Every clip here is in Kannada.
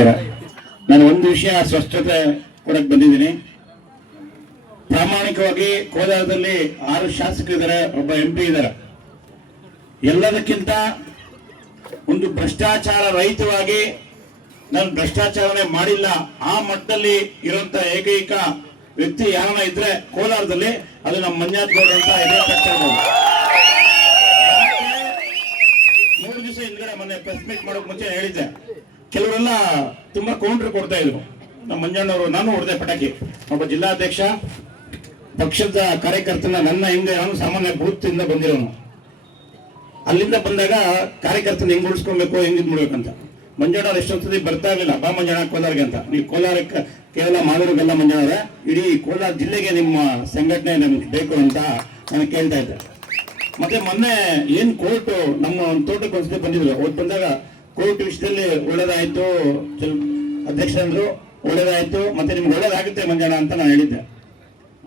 ಅವರೇ ನಾನು ಒಂದು ವಿಷಯ ಸ್ಪಷ್ಟತೆ ಕೊಡಕ್ ಬಂದಿದ್ದೀನಿ. ಪ್ರಾಮಾಣಿಕವಾಗಿ ಕೋಲಾರದಲ್ಲಿ ಆರು ಶಾಸಕರಿದ್ದಾರೆ, ಒಬ್ಬ ಎಂ ಪಿ ಇದ್ದಾರೆ. ಎಲ್ಲದಕ್ಕಿಂತ ಒಂದು ಭ್ರಷ್ಟಾಚಾರ ರಹಿತವಾಗಿ ನಾನು ಭ್ರಷ್ಟಾಚಾರನೇ ಮಾಡಿಲ್ಲ, ಆ ಮಟ್ಟದಲ್ಲಿ ಇರುವಂತ ಏಕೈಕ ವ್ಯಕ್ತಿ ಯಾರನ್ನ ಇದ್ರೆ ಕೋಲಾರದಲ್ಲಿ, ಅದು ನಮ್ಮ ಮಂಜಾತ್ ಗೌಡ ಅಂತ ಮೂರು ದಿವಸ ಹಿಂದ್ಗಡೆ ಮೊನ್ನೆ ಪ್ರೆಸ್ ಮೀಟ್ ಮಾಡೋಕ್ ಮುಂಚೆ ಹೇಳಿದ್ದೆ. ಕೆಲವರೆಲ್ಲ ತುಂಬಾ ಕೌಂಟರ್ ಕೊಡ್ತಾ ಇದ್ರು. ನಮ್ಮ ಮಂಜಣ್ಣವರು, ನಾನು ಹೊಡೆದೆ ಪಟಾಕಿ. ಒಬ್ಬ ಜಿಲ್ಲಾಧ್ಯಕ್ಷ, ಪಕ್ಷದ ಕಾರ್ಯಕರ್ತನ, ನನ್ನ ಹಿಂದೆ ನಾನು ಸಾಮಾನ್ಯ ಭೂತದಿಂದ ಬಂದಿರೋನು. ಅಲ್ಲಿಂದ ಬಂದಾಗ ಕಾರ್ಯಕರ್ತನ ಹೆಂಗ್ ಉಳಿಸ್ಕೊಬೇಕು, ಹೆಂಗ್ ಮಾಡ್ಬೇಕಂತ. ಮಂಜಣ್ಣವ್ರು ಎಷ್ಟೊಂದ್ಸತಿ ಬರ್ತಾ ಇರಲಿಲ್ಲ, ಬಾ ಮಂಜಣ್ಣ ಕೋಲಾರ್ಗೆ ಅಂತ. ನೀವು ಕೋಲಾರಕ್ಕೆ ಕೇವಲ ಮಾಲೂರಿಗೆಲ್ಲ ಮಂಜಣ್ಣವ್ರೆ, ಇಡೀ ಕೋಲಾರ ಜಿಲ್ಲೆಗೆ ನಿಮ್ಮ ಸಂಘಟನೆ ನಮ್ಗೆ ಬೇಕು ಅಂತ ನಾನು ಕೇಳ್ತಾ ಇದ್ದೆ. ಮತ್ತೆ ಮೊನ್ನೆ ಏನ್ ಕೋರ್ಟ್ ನಮ್ಮ ಒಂದು ತೋಟಕ್ಕೆ ಒಂದ್ಸತಿ ಬಂದಿದ್ರು. ಅವ್ರು ಬಂದಾಗ ಕೋರ್ಟ್ ವಿಷಯದಲ್ಲಿ ಒಳ್ಳೇದಾಯ್ತು. ಅಧ್ಯಕ್ಷರಂದ್ರು ಒಳ್ಳೇದಾಯ್ತು. ಮತ್ತೆ ನಿಮ್ಗೆ ಒಳ್ಳೇದಾಗುತ್ತೆ ಮಂಜಣ್ಣ ಅಂತ ನಾನು ಹೇಳಿದ್ದೆ.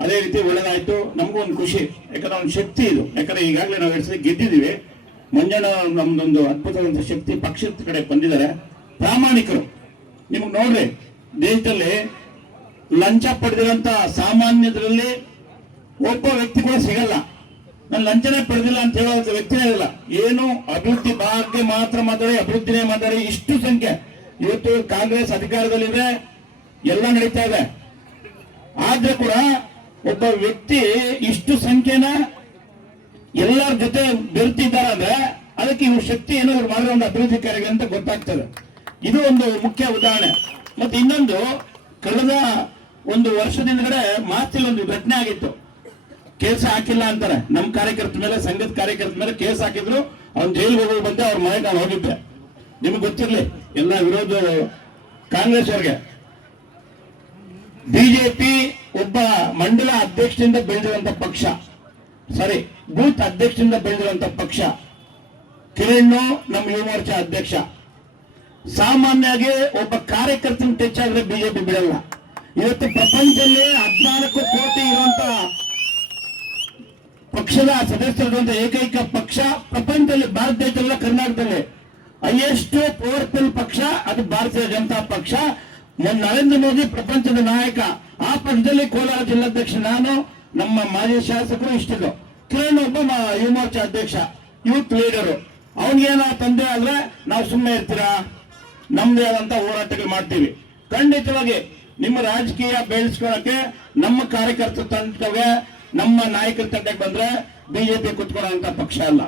ಅದೇ ರೀತಿ ಒಳ್ಳೇದಾಯ್ತು. ನಮಗೂ ಒಂದು ಖುಷಿ. ಯಾಕಂದ್ರೆ ಒಂದು ಶಕ್ತಿ ಇದು. ಯಾಕಂದ್ರೆ ಈಗಾಗಲೇ ನಾವು ಎರಡು ಸಲ ಗೆದ್ದಿದ್ದೀವಿ. ಮಂಜಣ್ಣ ನಮ್ದೊಂದು ಅದ್ಭುತವಾದ ಶಕ್ತಿ ಪಕ್ಷದ ಕಡೆ ಬಂದಿದ್ದಾರೆ. ಪ್ರಾಮಾಣಿಕರು. ನಿಮಗೆ ನೋಡ್ರಿ, ದೇಶದಲ್ಲಿ ಲಂಚ ಪಡೆದಿರೋಂಥ ಸಾಮಾನ್ಯದಲ್ಲಿ ಒಬ್ಬ ವ್ಯಕ್ತಿ ಕೂಡ ಸಿಗಲ್ಲ. ಲಂಚನೆ ಪಡೆದಿಲ್ಲ ಅಂತ ಹೇಳೋ ವ್ಯಕ್ತಿನೇ ಇಲ್ಲ. ಏನು ಅಭಿವೃದ್ಧಿ ಬಗ್ಗೆ ಮಾತ್ರ ಮಾತಾಡಿ ಅಭಿವೃದ್ಧಿನೇ ಮಾತಾಡಿ ಇಷ್ಟು ಸಂಖ್ಯೆ. ಇವತ್ತು ಕಾಂಗ್ರೆಸ್ ಅಧಿಕಾರದಲ್ಲಿದೆ, ಎಲ್ಲ ನಡೀತಾ ಇದೆ. ಆದ್ರೆ ಕೂಡ ಒಬ್ಬ ವ್ಯಕ್ತಿ ಇಷ್ಟು ಸಂಖ್ಯೆನ ಎಲ್ಲರ ಜೊತೆ ಬೆರ್ತಿದ್ದಾರೆ ಅಂದ್ರೆ ಅದಕ್ಕೆ ಇವ್ರ ಶಕ್ತಿ ಏನಾದ್ರು ಮಾಡಿರೋ ಒಂದು ಅಭಿವೃದ್ಧಿ ಕಾರ್ಯ ಅಂತ ಗೊತ್ತಾಗ್ತದೆ. ಇದು ಒಂದು ಮುಖ್ಯ ಉದಾಹರಣೆ. ಮತ್ತೆ ಇನ್ನೊಂದು, ಕಳೆದ ಒಂದು ವರ್ಷದಿಂದಗಡೆ ಒಂದು ಘಟನೆ ಆಗಿತ್ತು. ಕೇಸ್ ಹಾಕಿಲ್ಲ ಅಂತಾರೆ. ನಮ್ ಕಾರ್ಯಕರ್ತ ಮೇಲೆ, ಸಂಘದ ಕಾರ್ಯಕರ್ತ ಮೇಲೆ ಕೇಸ್ ಹಾಕಿದ್ರು, ಅವ್ನು ಜೈಲಿಗೆ ಹೋಗಿ ಬಂದೆ, ಅವ್ರ ಮನೆಗೆ ನಾನು ಹೋಗಿದ್ದೆ. ನಿಮ್ಗೆ ಗೊತ್ತಿರ್ಲಿ, ಎಲ್ಲ ವಿರೋಧ ಕಾಂಗ್ರೆಸ್ ಅವ್ರಿಗೆ. ಬಿಜೆಪಿ ಒಬ್ಬ ಮಂಡಲ ಅಧ್ಯಕ್ಷದಿಂದ ಬೆಳೆದಿರುವಂತ ಪಕ್ಷ. ಸಾರಿ ಬೂತ್ ಅಧ್ಯಕ್ಷದಿಂದ ಬೆಳೆದಿರುವಂತ ಪಕ್ಷ. ಕಿರಣ್ ನಮ್ಮ ಯುವ ಮೋರ್ಚಾ ಅಧ್ಯಕ್ಷ. ಸಾಮಾನ್ಯವಾಗಿ ಒಬ್ಬ ಕಾರ್ಯಕರ್ತನ ಟಚ್ ಆದ್ರೆ ಬಿಜೆಪಿ ಬಿಡಲ್ಲ. ಇವತ್ತು ಪ್ರಪಂಚದಲ್ಲಿ ಹದಿನಾಲ್ಕು ಕೋಟಿ ಇರುವಂತ ಪಕ್ಷದ ಸದಸ್ಯರಿರುವಂತ ಏಕೈಕ ಪಕ್ಷ, ಪ್ರಪಂಚದಲ್ಲಿ ಭಾರತ ಕರ್ನಾಟಕದಲ್ಲಿ. ಹೈಯೆಸ್ಟ್ ಪವರ್ಫುಲ್ ಪಕ್ಷ, ಅದು ಭಾರತೀಯ ಜನತಾ ಪಕ್ಷ. ನರೇಂದ್ರ ಮೋದಿ ಪ್ರಪಂಚದ ನಾಯಕ. ಆ ಪಕ್ಷದಲ್ಲಿ ಕೋಲಾರ ಜಿಲ್ಲಾಧ್ಯಕ್ಷ ನಾನು, ನಮ್ಮ ಮಾಜಿ ಶಾಸಕರು ಇಷ್ಟಿದ್ದು ಕಿರಣ್ ಒಬ್ಬ ಯುವ ಮೋರ್ಚಾ ಅಧ್ಯಕ್ಷ, ಯೂತ್ ಲೀಡರು. ಅವನಿಗೇನ ತೊಂದರೆ ಆದ್ರೆ ನಾವು ಸುಮ್ಮನೆ ಇರ್ತೀರಾ? ನಮ್ದೇ ಆದಂತ ಹೋರಾಟಗಳು ಮಾಡ್ತೀವಿ. ಖಂಡಿತವಾಗಿ, ನಿಮ್ಮ ರಾಜಕೀಯ ಬೆಳೆಸ್ಕೊಳಕ್ಕೆ, ನಮ್ಮ ಕಾರ್ಯಕರ್ತರು ತಂಡಕ್ಕೆ ನಮ್ಮ ನಾಯಕರ ತಂಡಕ್ಕೆ ಬಂದ್ರೆ ಬಿಜೆಪಿ ಕುತ್ಕೊಳ್ಳೋಂತ ಪಕ್ಷ ಅಲ್ಲ.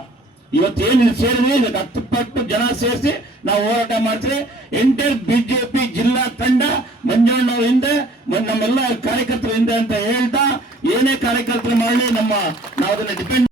ಇವತ್ತೇನು ಸೇರಿದ್ವಿ ಇದಕ್ಕೆ ಹತ್ತು ಪಟ್ಟು ಜನ ಸೇರಿಸಿ ನಾವು ಹೋರಾಟ ಮಾಡ್ತೀವಿ. ಎಂಟೈರ್ ಬಿಜೆಪಿ ಜಿಲ್ಲಾ ತಂಡ ಮಂಜಣ್ಣವ್ರ ಹಿಂದೆ ನಮ್ಮೆಲ್ಲ ಕಾರ್ಯಕರ್ತರ ಹಿಂದೆ ಅಂತ ಹೇಳ್ತಾ, ಏನೇ ಕಾರ್ಯಕರ್ತರು ಮಾಡಲಿ, ನಮ್ಮ ನಾವು ಅದನ್ನ ಡಿಪೆಂಡ್